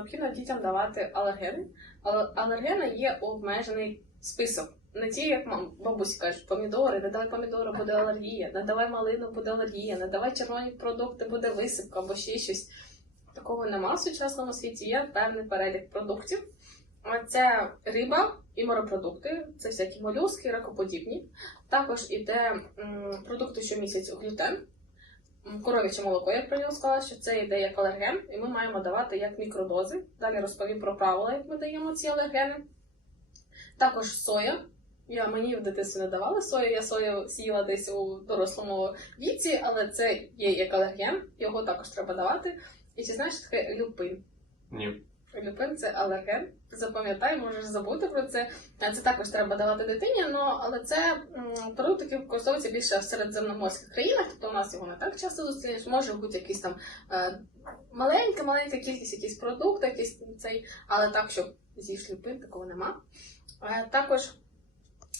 необхідно дітям давати алергени. Але алергени є обмежений список. Не ті, як мам, бабусі кажуть, помідори, не давай помідори, буде алергія, не давай малину, буде алергія, не давай червоні продукти, буде висипка або ще щось. Такого нема в сучасному світі. Є певний перелік продуктів. Це риба і морепродукти, це всякі молюски, ракоподібні. Також іде продукти, що містять глютен, коров'яче молоко, я про нього сказала, що це йде як алерген, і ми маємо давати як мікродози. Далі розповім про правила, як ми даємо ці алергени. Також соя. Я мені в дитинстві не давала сою, я сою сіяла десь у дорослому віці, але це є як алерген, його також треба давати. І чи знаєш таке люпин? Ні. Люпин це алерген. Запам'ятай, можеш забути про це. Це також треба давати дитині, але це продукт, який використовується більше в середземноморських країнах, тобто у нас його не так часто зустрінеш. Може бути якийсь там е, маленька, маленька кількість, якийсь продукт, якийсь цей, але так, щоб з'їш шлюпин, такого нема. Е, також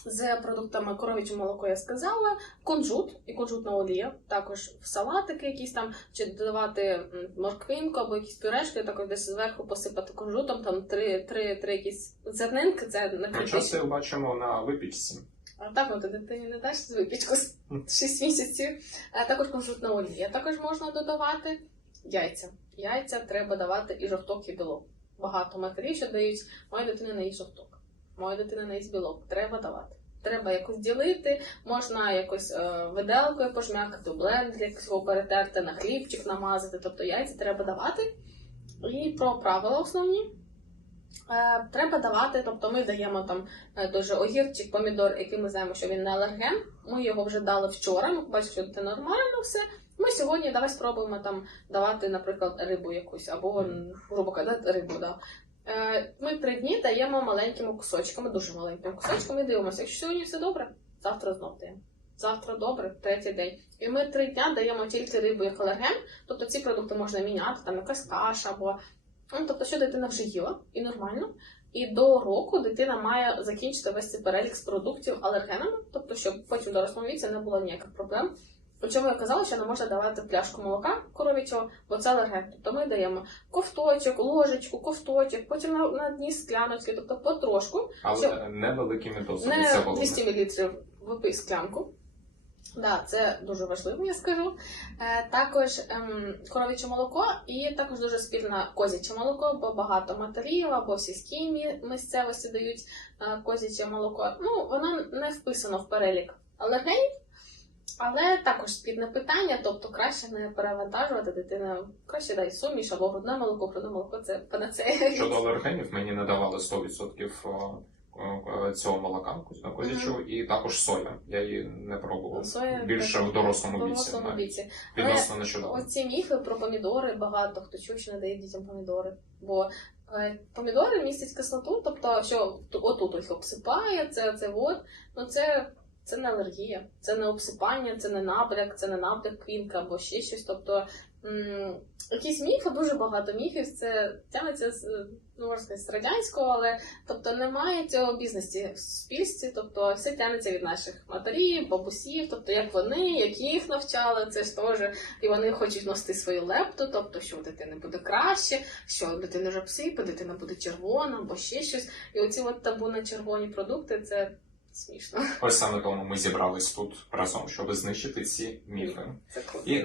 з продуктами коров'яче молоко я сказала, кунжут і кунжутна олія, також в салатики якісь там, чи додавати морквинку або якісь пюрешки, також десь зверху посипати кунжутом, там три, три, три якісь зернинки, це Ми критично. бачимо на випічці. А так, ну ти дитині не даш з випічку з 6 місяців. А також кунжутна олія. Також можна додавати яйця. Яйця треба давати і жовток, і білок. Багато матерів, що дають, моя дитина не їсть жовток, моя дитина не їсть білок. Треба давати. Треба якось ділити, можна якось е, виделкою пожмякати, в блендері, якось його перетерти, на хлібчик намазати. Тобто яйця треба давати. І про правила основні. Е, треба давати, тобто ми даємо там е, дуже огірчик, помідор, який ми знаємо, що він не алерген. Ми його вже дали вчора. Ми бачимо, що це нормально все. Ми сьогодні давай спробуємо там давати, наприклад, рибу якусь, або грубо кажучи, рибу. Да. Е, Ми три дні даємо маленькими кусочками, дуже маленькими кусочками, і дивимося. Якщо сьогодні все добре, завтра знов даємо. Завтра добре, третій день. І ми три дня даємо тільки рибу як алерген, тобто ці продукти можна міняти, там якась каша або Ну, тобто, що дитина вже їла, і нормально. І до року дитина має закінчити весь цей перелік з продуктів алергенами, тобто, щоб потім в дорослому віці не було ніяких проблем. Причому я казала, що не можна давати пляшку молока коров'ячого, бо це алерген. Тобто ми даємо ковточок, ложечку, ковточок, потім на, на дні скляночки, тобто потрошку. Але Що? невеликими дозами. Не Це 200 мл випий склянку. Да, це дуже важливо, я скажу. Е, також ем, коров'яче молоко і також дуже спільне козяче молоко, бо багато матерів або в сільській місцевості дають е, козяче молоко. Ну, воно не вписано в перелік алергенів, але також спільне питання, тобто краще не перевантажувати дитину. Краще дай суміш або грудне молоко, грудне молоко це панацея. Щодо алергенів, мені не давали 100% о, о, цього молока козячого, і також соя. Я її не пробував. Соя Більше в дорослому в віці. дорослому віці. Відносно нещодавно. Оці міфи про помідори багато хто чув, що не дають дітям помідори. Бо е, помідори містять кислоту, тобто що ту- отут їх обсипає, це, це от. Ну це, це не алергія, це не обсипання, це не набряк, це не набряк квінка або ще щось. Тобто якісь міфи, дуже багато міфів. Це тягнеться з ну, можна сказати, з радянського, але тобто немає цього бізнесі в суспільстві, тобто все тягнеться від наших матерів, бабусів, тобто як вони, як їх навчали, це ж теж і вони хочуть вносити свою лепту, тобто, що у дитини буде краще, що дитина вже псипе, дитина буде червона або ще щось. І оці от табу на червоні продукти це смішно. Ось саме тому ми зібрались тут разом, щоб знищити ці міфи. Це круто. І